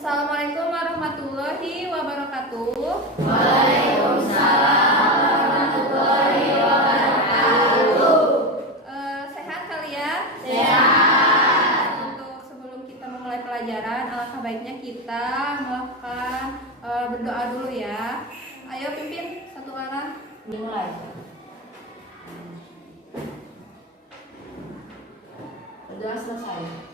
Assalamualaikum warahmatullahi wabarakatuh. Waalaikumsalam warahmatullahi wabarakatuh. Sehat kalian? Sehat. Untuk sebelum kita memulai pelajaran, alangkah baiknya kita melakukan berdoa dulu ya. Ayo pimpin satu arah. Dimulai. Berdoa selesai.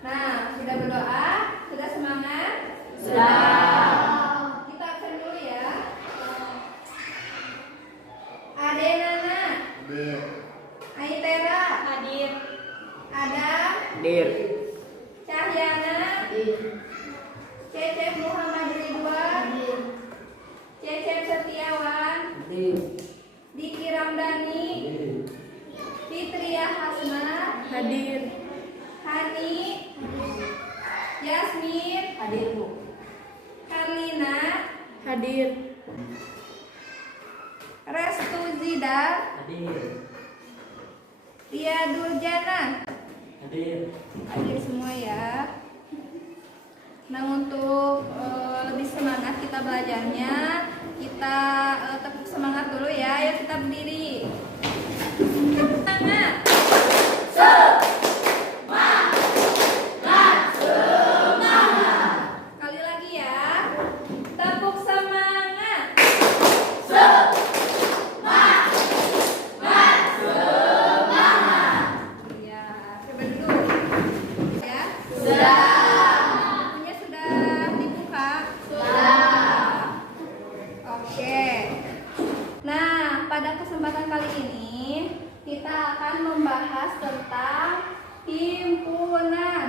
Nah, sudah berdoa? Sudah semangat? Sudah. Kita absen dulu ya. Ade Nana. Hadir. Aitera. Hadir. Adam. Hadir. Cahyana. Hadir. Cecep Muhammad Ridwan. Hadir. Cecep Setiawan. Hadir. Diki Ramdhani. Hadir. Fitria Hasna. Hadir. Hani. Yasmin. Hadir, Bu. Karlina. Hadir. Restu Zidar. Hadir. Tia Durjana. Hadir. Hadir semua ya. Nah, untuk lebih semangat kita belajarnya, kita tepuk semangat dulu ya. Ayo kita berdiri. Semangat. Sekali lagi ya. Tepuk semangat. Ya, coba dulu. Ya. Bukunya sudah dibuka? Oke. Nah, pada kesempatan kali ini kita akan membahas tentang himpunan.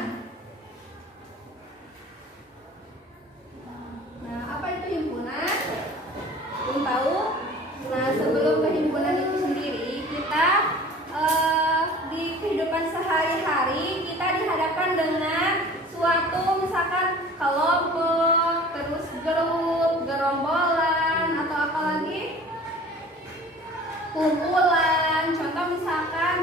Nah, apa itu himpunan? Belum tahu? Nah, sebelum ke himpunan itu sendiri, kita di kehidupan sehari-hari kita dihadapkan dengan suatu misalkan kelompok, terus grup, gerombolan, atau apa lagi? Kumpulan. Contoh misalkan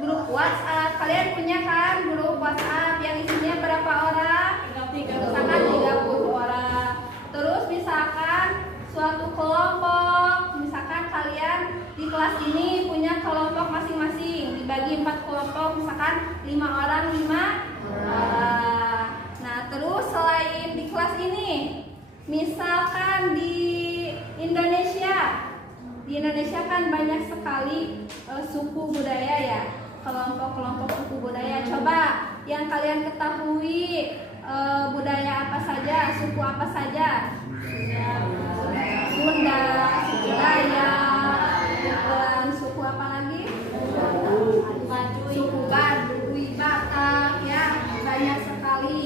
grup WhatsApp. Kalian punya kan grup WhatsApp yang isinya berapa orang? Misalkan 30 orang. Terus misalkan suatu kelompok, misalkan kalian di kelas ini punya kelompok masing-masing, dibagi 4 kelompok, misalkan 5 orang 5 orang. Nah, terus selain di kelas ini, misalkan di Indonesia kan banyak sekali suku budaya ya, kelompok-kelompok suku budaya. Coba yang kalian ketahui budaya apa saja, suku apa saja? Sunda, suku Dayak, dan suku apa lagi? Suku Baduy, Batak, ya banyak sekali.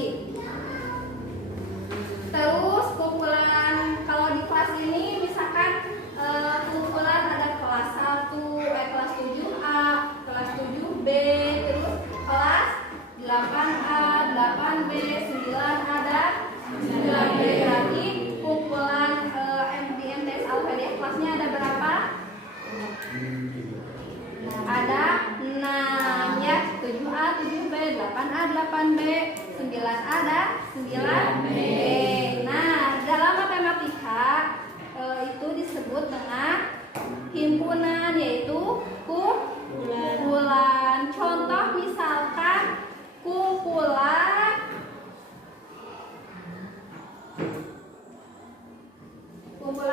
Terus kumpulan, kalau di kelas ini misalkan kumpulan ada kelas 7A, kelas 7B, terus kelas 8A, 8B, 9A dan 9B. Berarti kumpulan di MTS Al-Hidayah kelasnya ada berapa? Ada 6 ya, 7A, 7B, 8A, 8B, 9A dan 9B. Nah, dalam matematika itu disebut dengan himpunan, yaitu kumpulan. Contoh misalkan kumpulan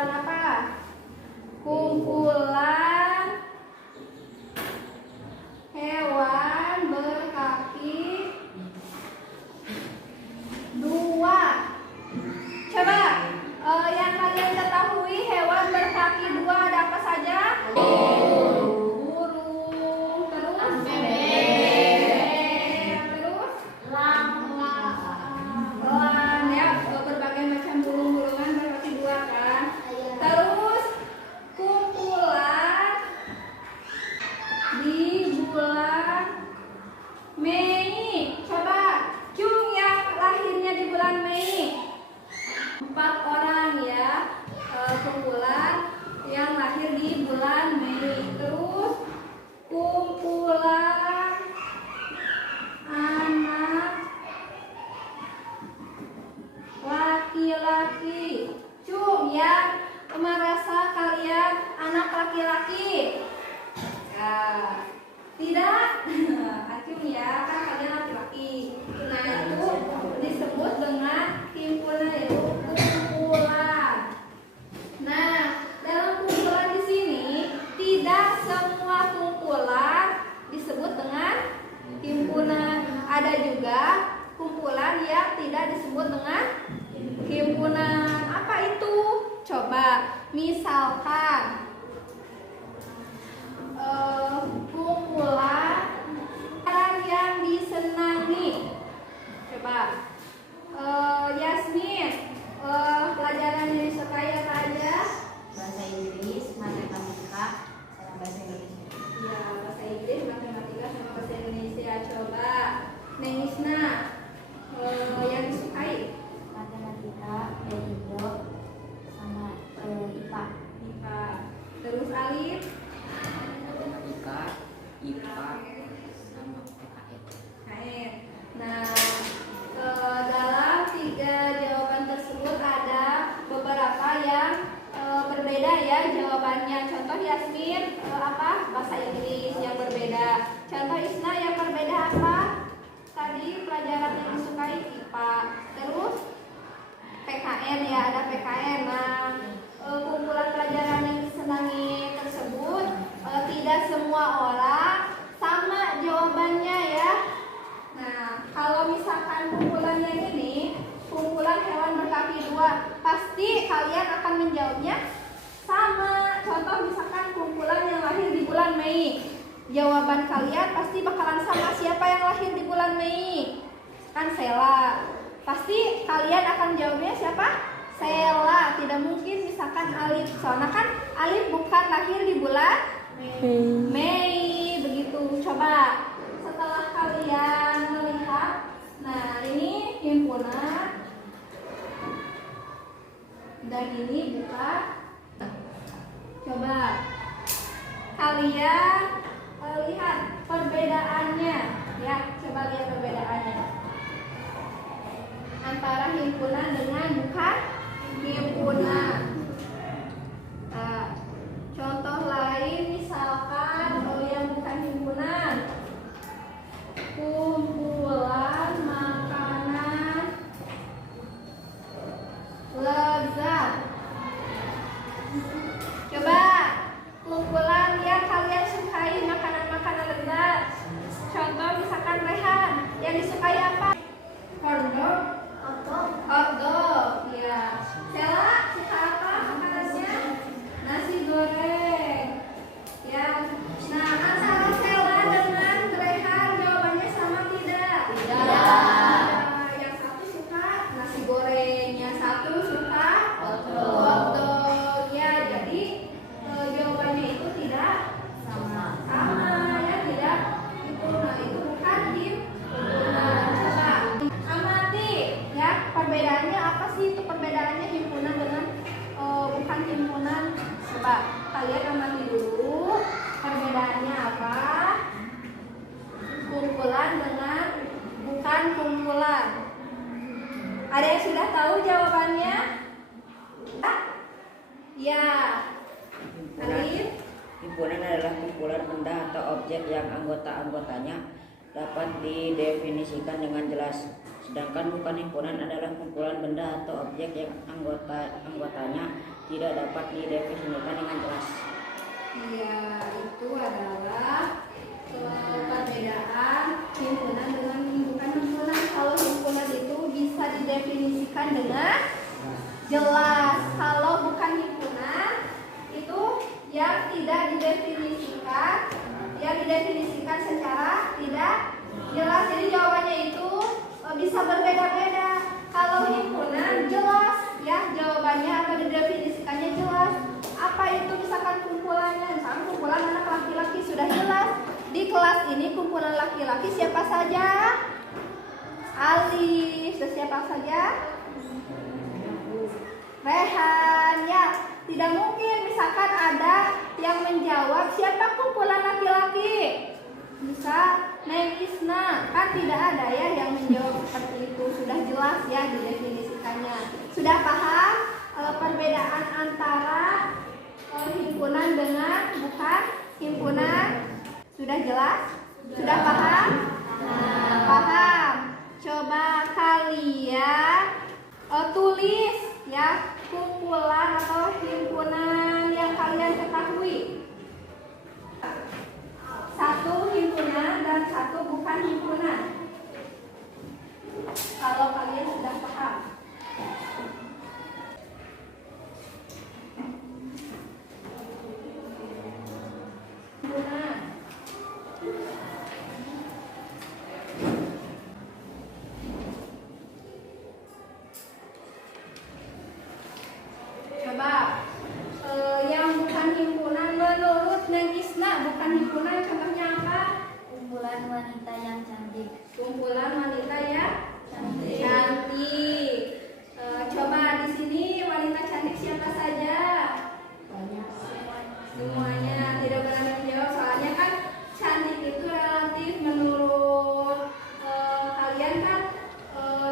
apa? Kumpulan hewan berkaki 2. Coba yang kalian ketahui hewan berkaki 2 ada apa saja? Burung, terus bebek, terus kumpulan yang tidak disebut dengan himpunan. Apa itu? Coba misalkan kumpulan yang disenangi. Coba Yasmin, pelajaran yang disukai apa aja? Bahasa Inggris, matematika, sama bahasa Indonesia. Ya, bahasa Inggris, matematika, sama bahasa Indonesia. Coba Nenisna, yang disukai? Matematika, Indo, sama IPA. IPA. Terus Alif? Matematika, IPA, sama PKN. KN. Nah, dalam 3 jawaban tersebut ada beberapa yang berbeda ya jawabannya. Contoh Yasmin, apa? Bahasa Inggris yang berbeda. Contoh Isna yang berbeda apa? Tadi pelajaran yang disukai IPA. Terus PKN ya, ada PKN. Nah, kumpulan pelajaran yang disenangi tersebut tidak semua orang sama jawabannya ya. Nah, kalau misalkan kumpulannya ini kumpulan hewan berkaki 2, pasti kalian akan menjawabnya sama. Contoh misalkan kumpulan yang lahir di bulan Mei, jawaban kalian pasti bakalan sama. Siapa yang lahir di bulan Mei? Kan Sela. Pasti kalian akan jawabnya siapa? Sela. Tidak mungkin misalkan Alif. Soalnya kan Alif bukan lahir di bulan Mei. Begitu. Coba setelah kalian melihat, nah ini himpunan dan ini bukan. Coba kalian lihat perbedaannya ya. Coba lihat perbedaannya antara himpunan dengan bukan himpunan. Nah, contoh lain misalkan yang bukan himpunan, kumpulan makanan lezat. Coba kumpulan yang kalian sukai makanan-makanan lezat. Contoh misalkan Rehan, yang disukai apa? Hotdog. Hotdog, ya. Sela suka apa makanannya? Nasi goreng. Ya. Nah, antara Sela dengan Rehan jawabannya sama tidak? Tidak. Yang satu suka nasi goreng, yang satu suka hotdog. Ya, jadi jawabannya itu tidak sama ya, tidak. Itu bukan himpunan. Coba amati ya, perbedaannya apa sih? Itu perbedaannya himpunan dengan bukan himpunan. Coba kalian amati dulu perbedaannya apa, kumpulan dengan bukan kumpulan. Ada yang sudah tahu jawabannya? Ya. Alif? Himpunan adalah kumpulan benda atau objek yang anggota-anggotanya dapat didefinisikan dengan jelas. Sedangkan bukan himpunan adalah kumpulan benda atau objek yang anggotanya tidak dapat didefinisikan dengan jelas. Iya, itu adalah perbedaan himpunan dengan bukan himpunan. Kalau himpunan itu bisa didefinisikan dengan jelas. Kalau bukan himpunan itu yang tidak didefinisikan, yang didefinisikan secara tidak jelas. Jadi jawabannya itu bisa berbeda-beda. Kalau himpunan jelas ya jawabannya, atau didefinisikannya jelas. Apa itu misalkan kumpulannya? Misalkan kumpulan anak laki-laki sudah jelas. Di kelas ini kumpulan laki-laki siapa saja? Alif. Terus siapa saja? Rehan ya. Tidak mungkin misalkan ada yang menjawab siapa kumpulan laki-laki. Bisa Neng Isna, kan tidak ada ya yang menjawab seperti itu. Sudah jelas ya didefinisikannya. Sudah paham perbedaan antara himpunan dengan bukan himpunan? Sudah jelas? Sudah paham? Nah, paham. Coba kalian tulis ya kumpulan atau himpunan yang kalian ketahui. Satu himpunan dan satu bukan himpunan. kalau kalian sudah paham. Coba yang bukan himpunan menurut Neng Isna, bukan himpunan contohnya apa? Kumpulan wanita yang cantik. Kumpulan wanita ya cantik. Coba di sini wanita cantik siapa saja? Banyak. Semuanya. Tidak berani menjawab soalnya kan cantik itu relatif menurut kalian kan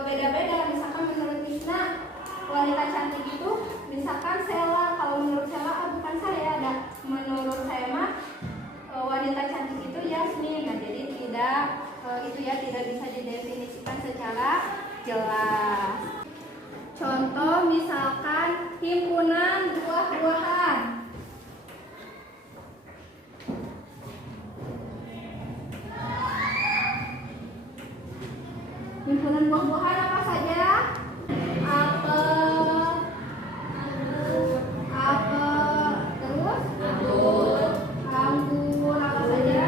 beda-beda. Misalkan menurut Isna wanita cantik itu misalkan Sela, kalau menurut Sela bukan saya ada. Menurut saya mah wanita cantik itu Yasmin. Nah, jadi tidak itu ya tidak bisa didefinisikan secara jelas. Contoh misalkan himpunan buah-buahan. Himpunan buah-buahan apa saja? Apel, terus anggur, apa saja?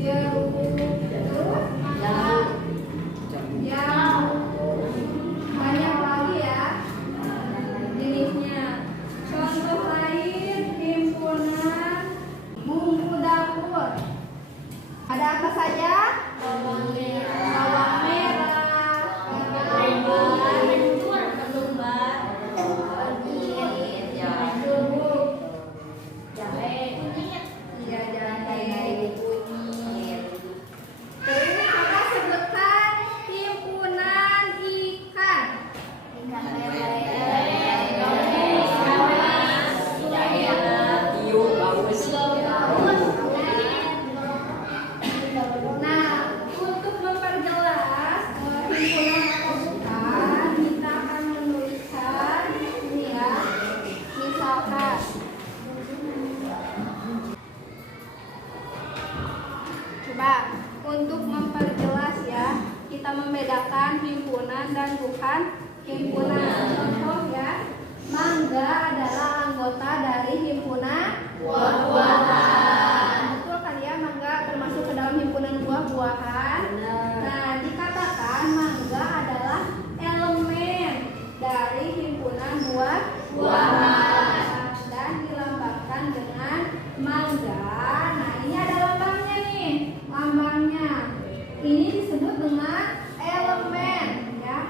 Jeruk, terus jambu, banyak lagi ya jenisnya. Contoh lain himpunan bumbu dapur. Ada apa saja? Bawang merah, untuk memperjelas ya, kita membedakan himpunan dan bukan himpunan. Contoh ya, mangga adalah anggota dari himpunan buah-buahan. Betul kan ya, mangga termasuk ke dalam himpunan buah-buahan. Nah, dikatakan mangga adalah elemen dari himpunan buah-buahan dan dilambangkan dengan mangga. Nah, ini ada lambangnya nih. Lambangnya ini disebut dengan elemen ya.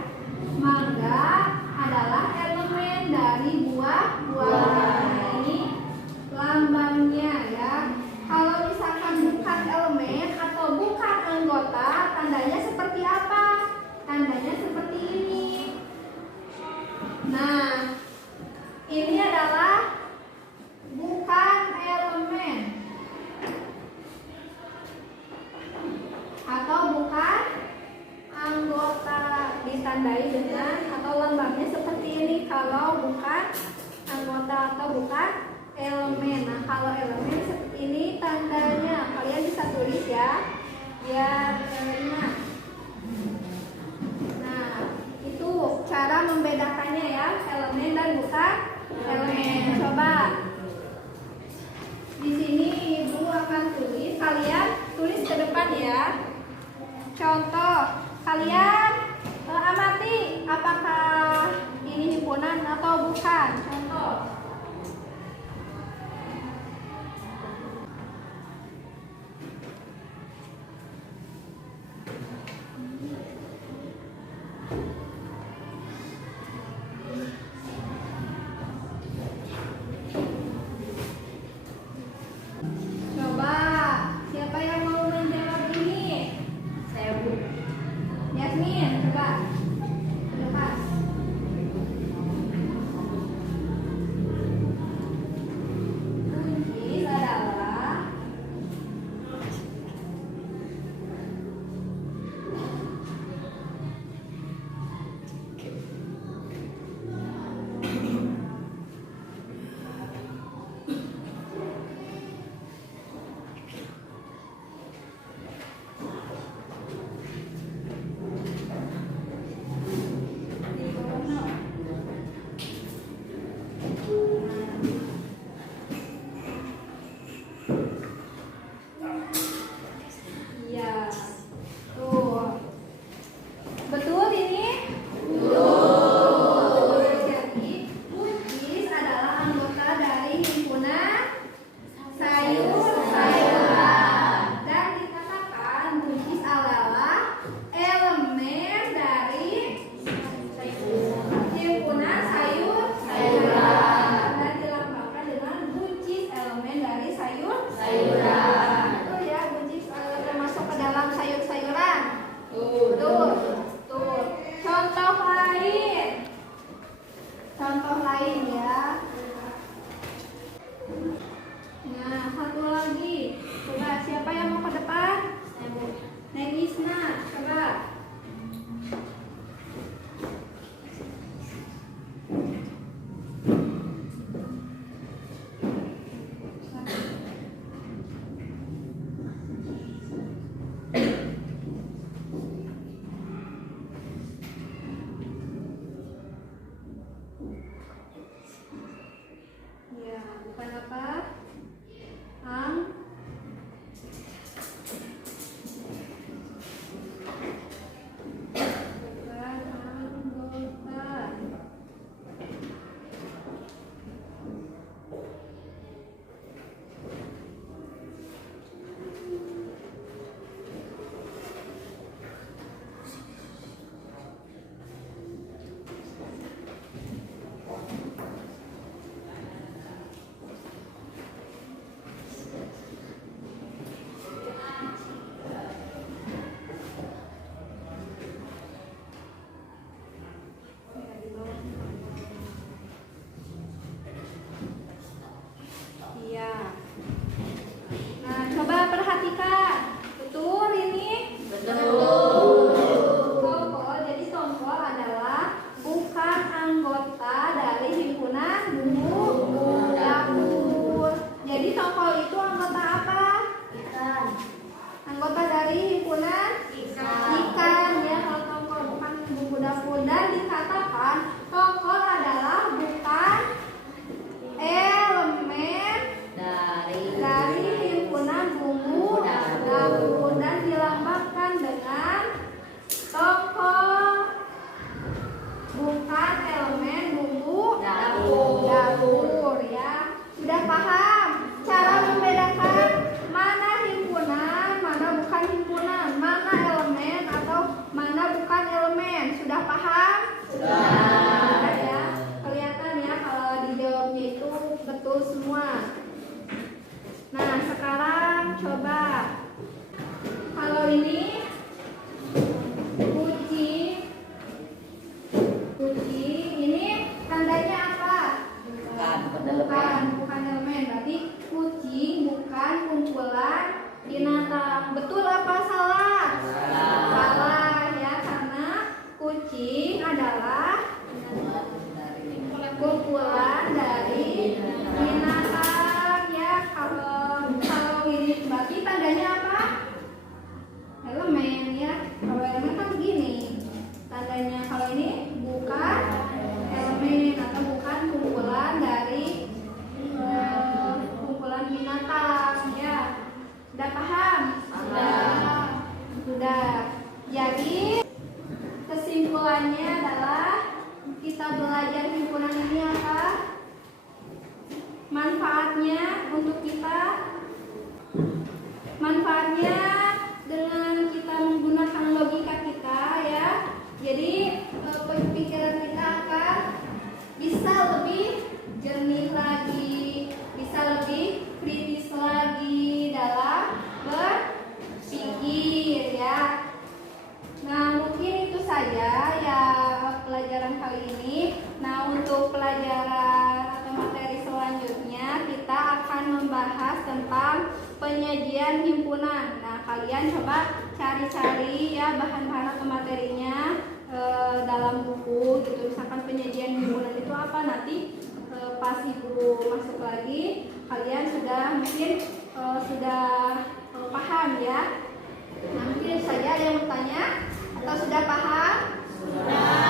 Mangga adalah elemen dari buah-buahan. Ini lambangnya ya. Kalau misalkan bukan elemen atau bukan anggota, tandanya seperti apa? Tandanya seperti ini. Nah, ini adalah bukan elemen atau bukan anggota, ditandai dengan atau lambangnya seperti ini kalau bukan anggota atau bukan elemen. Nah, kalau elemen seperti ini tandanya, kalian bisa tulis ya biar enak. Nah, itu cara membedakannya ya, elemen dan bukan elemen. Coba di sini ibu akan tulis, kalian tulis ke depan ya. Contoh, kalian amati apakah ini himpunan atau bukan. Contoh. Coba, siapa yang mau menjawab ini? Saya Bu. Yasmin, coba. Lepas. lainnya. Kalau ini bukan elemen atau bukan kumpulan dari kumpulan binatang ya. Sudah paham? Sudah. Jadi kesimpulannya adalah kita belajar himpunan ini apa? Manfaatnya untuk kita, manfaatnya dengan kita menggunakan logika kita ya. Jadi pikiran kita akan bisa lebih jernih lagi, bisa lebih kritis lagi dalam berpikir ya. Nah, mungkin itu saja ya pelajaran kali ini. Nah, untuk pelajaran atau materi selanjutnya kita akan membahas tentang penyajian himpunan. Nah, kalian coba cari-cari ya bahan-bahan atau materinya dalam buku gitu. Misalkan penyajian himpunan itu apa, nanti pas ibu masuk lagi kalian sudah mungkin sudah paham ya. Nah, mungkin saja ada yang bertanya atau sudah paham? Sudah.